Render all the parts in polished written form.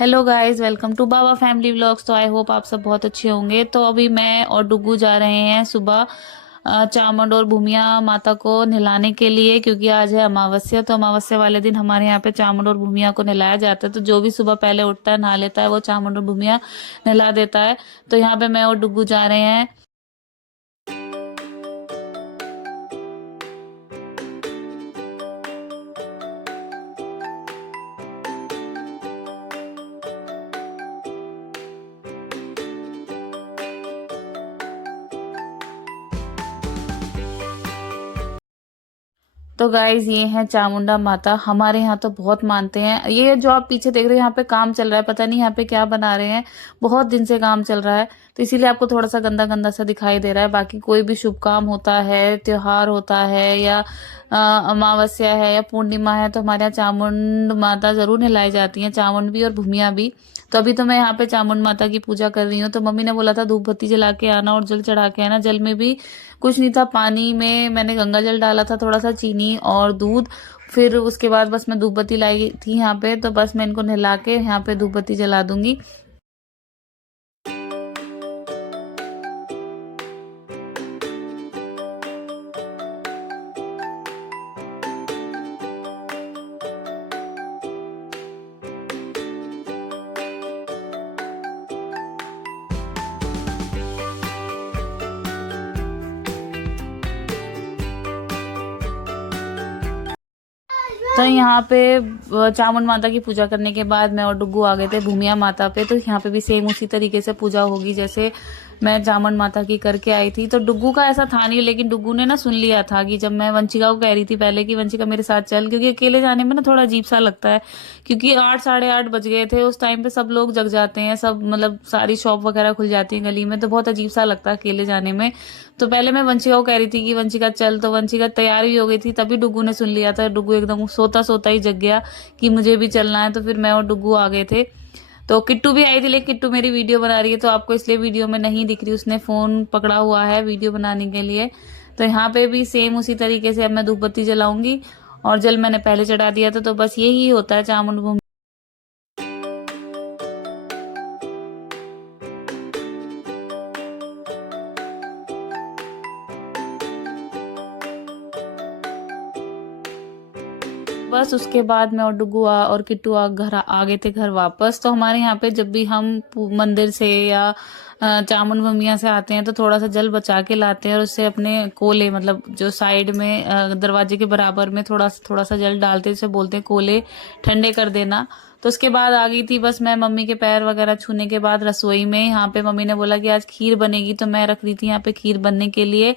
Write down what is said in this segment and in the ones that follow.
Hello guys, welcome to Baba family vlogs. तो I hope आप सब बहुत अच्छे होंगे। तो अभी मैं और डुगू जा रहे हैं सुबह चामुंड और भूमिया माता को नहलाने के लिए, क्योंकि आज है अमावस्या। तो अमावस्या वाले दिन हमारे यहाँ पे चामुंड और भूमिया को नहलाया जाता है। तो जो भी सुबह पहले उठता है नहा लेता है, वो चामुंड और भूमिया नहला देता है। तो यहाँ पे मैं और डुगू जा रहे हैं। तो गाइज ये है चामुंडा माता। हमारे यहाँ तो बहुत मानते हैं। ये जो आप पीछे देख रहे हो, यहाँ पे काम चल रहा है, पता नहीं यहाँ पे क्या बना रहे हैं। बहुत दिन से काम चल रहा है, तो इसीलिए आपको थोड़ा सा गंदा गंदा सा दिखाई दे रहा है। बाकी कोई भी शुभ काम होता है, त्योहार होता है, या अमावस्या है या पूर्णिमा है, तो हमारे यहाँ चामुंड माता जरूर नहलाई जाती है, चामुंड भी और भूमिया भी। तो अभी तो मैं यहाँ पे चामुंड माता की पूजा कर रही हूँ। तो मम्मी ने बोला था धूप बत्ती जला के आना और जल चढ़ा के आना। जल में भी कुछ नहीं था, पानी में मैंने गंगा जल डाला था, थोड़ा सा चीनी और दूध। फिर उसके बाद बस मैं धूप बत्ती लाई थी यहाँ पे। तो बस मैं इनको नहला के यहाँ पे धूप बत्ती जला दूंगी। तो यहाँ पे चामुंड माता की पूजा करने के बाद मैं और डुग्गू आ गए थे भूमिया माता पे। तो यहाँ पे भी सेम उसी तरीके से पूजा होगी जैसे मैं चामुंड माता की करके आई थी। तो डुग्गू का ऐसा था नहीं, लेकिन डुग्गू ने ना सुन लिया था कि जब मैं वंशिका को कह रही थी पहले कि वंशिका मेरे साथ चल, क्योंकि अकेले जाने में ना थोड़ा अजीब सा लगता है। क्योंकि 8 साढ़े 8 बज गए थे उस टाइम पे, सब लोग जग जाते हैं, सब मतलब सारी शॉप वगैरह खुल जाती है गली में, तो बहुत अजीब सा लगता है अकेले जाने में। तो पहले मैं वंशिका को कह रही थी कि वंशिका चल, तो वंशिका तैयार भी हो गई थी, तभी डुग्गू ने सुन लिया था। डुग्गू एकदम सोता सोता ही जग गया कि मुझे भी चलना है। तो फिर मैं और डुग्गू आ गए थे। तो किट्टू भी आई थी, लेकिन किट्टू मेरी वीडियो बना रही है, तो आपको इसलिए वीडियो में नहीं दिख रही। उसने फोन पकड़ा हुआ है वीडियो बनाने के लिए। तो यहाँ पे भी सेम उसी तरीके से अब मैं धूप बत्ती जलाऊंगी। और जल मैंने पहले चढ़ा दिया था। तो बस यही होता है चामुंड भूमि। बस उसके बाद मैं और डुगू और किट्टू घर आ गए थे घर वापस। तो हमारे यहाँ पे जब भी हम मंदिर से या चामुंड ममिया से आते हैं, तो थोड़ा सा जल बचा के लाते हैं और उससे अपने कोले, मतलब जो साइड में दरवाजे के बराबर में थोड़ा सा जल डालते हैं, उसे बोलते हैं कोले ठंडे कर देना। तो उसके बाद आ गई थी बस मैं मम्मी के पैर वगैरह छूने के बाद रसोई में। यहाँ पे मम्मी ने बोला कि आज खीर बनेगी, तो मैं रख रही थी यहाँ पे खीर बनने के लिए।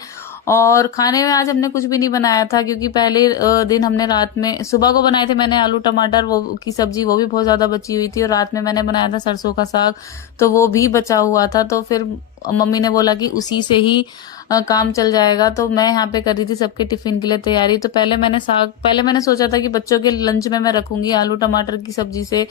और खाने में आज हमने कुछ भी नहीं बनाया था, क्योंकि पहले दिन हमने रात में सुबह को बनाए थे मैंने आलू टमाटर वो की सब्जी, वो भी बहुत ज्यादा बची हुई थी। और रात में मैंने बनाया था सरसों का साग, तो वो भी बचा हुआ था। तो फिर मम्मी ने बोला कि उसी से ही काम चल जाएगा। तो मैं यहाँ पे कर रही थी सबके टिफिन के लिए तैयारी। तो पहले मैंने सोचा था कि बच्चों के लंच में मैं रखूंगी आलू टमाटर की सब्जी से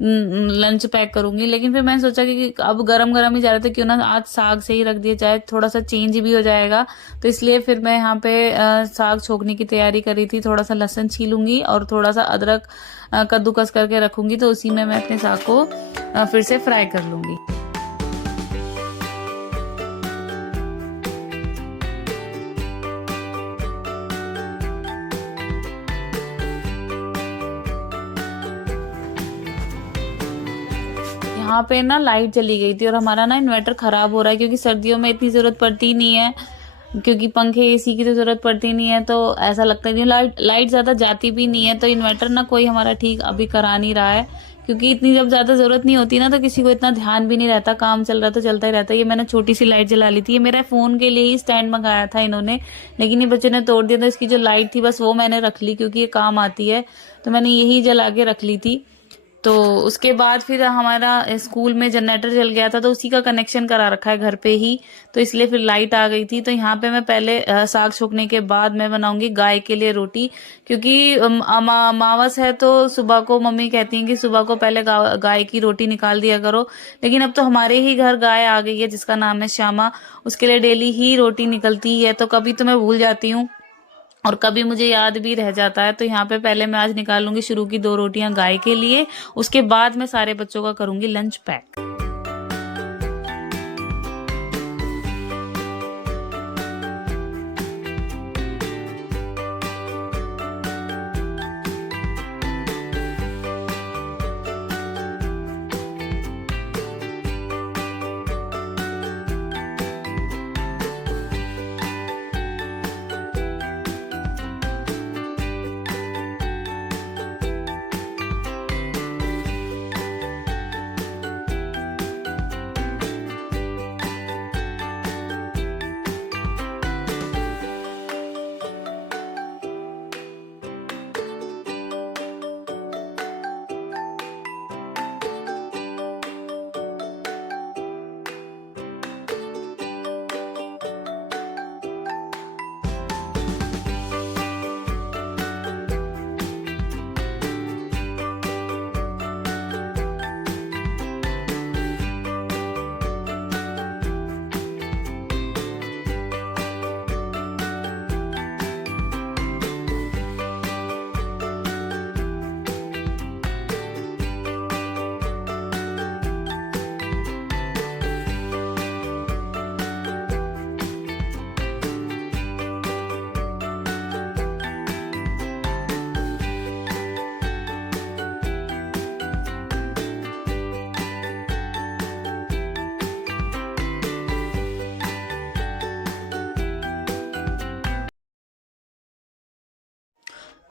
लंच पैक करूंगी। लेकिन फिर मैंने सोचा कि अब गरम गरम ही जा रहे थे, क्यों ना आज साग से ही रख दिया जाए, थोड़ा सा चेंज भी हो जाएगा। तो इसलिए फिर मैं यहाँ पे साग छोकने की तैयारी कर रही थी। थोड़ा सा लहसुन छीलूंगी और थोड़ा सा अदरक कद्दूकस करके रखूंगी, तो उसी में मैं अपने साग को फिर से फ्राई कर लूंगी। यहाँ पे ना लाइट चली गई थी और हमारा ना इन्वर्टर खराब हो रहा है, क्योंकि सर्दियों में इतनी जरूरत पड़ती नहीं है, क्योंकि पंखे एसी की तो जरूरत पड़ती नहीं है। तो ऐसा लगता है कि लाइट लाइट ज्यादा जाती भी नहीं है। तो इन्वर्टर ना कोई हमारा ठीक अभी करा नहीं रहा है, क्योंकि इतनी जब ज्यादा जरूरत नहीं होती ना, तो किसी को इतना ध्यान भी नहीं रहता, काम चल रहा तो चलता ही रहता है। ये मैंने छोटी सी लाइट जला ली थी, ये मेरा फोन के लिए ही स्टैंड मंगाया था इन्होंने, लेकिन ये बच्चों ने तोड़ दिया। तो इसकी जो लाइट थी बस वो मैंने रख ली, क्योंकि ये काम आती है, तो मैंने यही जला के रख ली थी। तो उसके बाद फिर हमारा स्कूल में जनरेटर जल गया था, तो उसी का कनेक्शन करा रखा है घर पे ही, तो इसलिए फिर लाइट आ गई थी। तो यहाँ पे मैं पहले साग छोकने के बाद मैं बनाऊंगी गाय के लिए रोटी, क्योंकि अमावस है। तो सुबह को मम्मी कहती हैं कि सुबह को पहले गाय की रोटी निकाल दिया करो। लेकिन अब तो हमारे ही घर गाय आ गई है जिसका नाम है श्यामा, उसके लिए डेली ही रोटी निकलती है। तो कभी तो मैं भूल जाती हूँ, और कभी मुझे याद भी रह जाता है तो यहाँ पे पहले मैं आज निकाल लूंगी शुरू की 2 रोटियां गाय के लिए, उसके बाद मैं सारे बच्चों का करूंगी लंच पैक।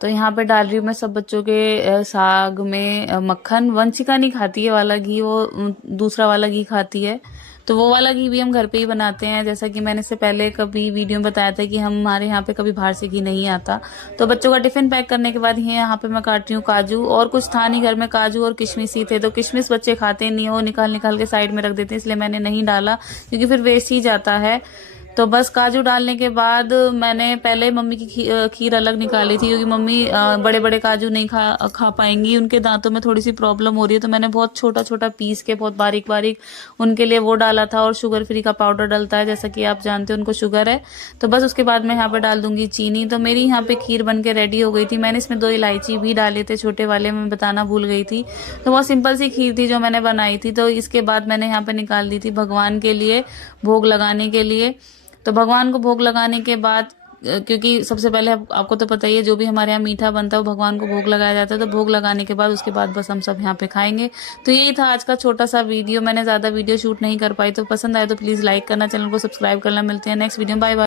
तो यहाँ पे डाल रही हूँ मैं सब बच्चों के साग में मक्खन। वंशिका नहीं खाती है वाला घी, वो दूसरा वाला घी खाती है, तो वो वाला घी भी हम घर पे ही बनाते हैं। जैसा कि मैंने इससे पहले कभी वीडियो में बताया था कि हमारे यहाँ पे कभी बाहर से घी नहीं आता। तो बच्चों का टिफिन पैक करने के बाद यहाँ पे मैं काट रही हूँ काजू, और कुछ था नहीं घर में, काजू और किशमिश ही थे। तो किशमिश बच्चे खाते नहीं, वो निकाल निकाल के साइड में रख देते हैं, इसलिए मैंने नहीं डाला क्योंकि फिर वेस्ट ही जाता है। तो बस काजू डालने के बाद मैंने पहले मम्मी की खीर अलग निकाली थी, क्योंकि मम्मी बड़े बड़े काजू नहीं खा पाएंगी, उनके दांतों में थोड़ी सी प्रॉब्लम हो रही है। तो मैंने बहुत छोटा छोटा पीस के बहुत बारीक बारीक उनके लिए वो डाला था। और शुगर फ्री का पाउडर डलता है, जैसा कि आप जानते हो उनको शुगर है। तो बस उसके बाद मैं यहाँ पे डाल दूंगी चीनी। तो मेरी यहाँ पे खीर बन के रेडी हो गई थी। मैंने इसमें 2 इलायची भी डाले थे, छोटे वाले, मैं बताना भूल गई थी। तो बहुत सिंपल सी खीर थी जो मैंने बनाई थी। तो इसके बाद मैंने यहाँ पे निकाल दी थी भगवान के लिए भोग लगाने के लिए। तो भगवान को भोग लगाने के बाद, क्योंकि सबसे पहले आपको तो पता ही है जो भी हमारे यहाँ मीठा बनता है वो भगवान को भोग लगाया जाता है। तो भोग लगाने के बाद उसके बाद बस हम सब यहाँ पे खाएंगे। तो यही था आज का छोटा सा वीडियो। मैंने ज़्यादा वीडियो शूट नहीं कर पाई। तो पसंद आए तो प्लीज़ लाइक करना, चैनल को सब्सक्राइब करना। मिलते हैं नेक्स्ट वीडियो, बाय बाय।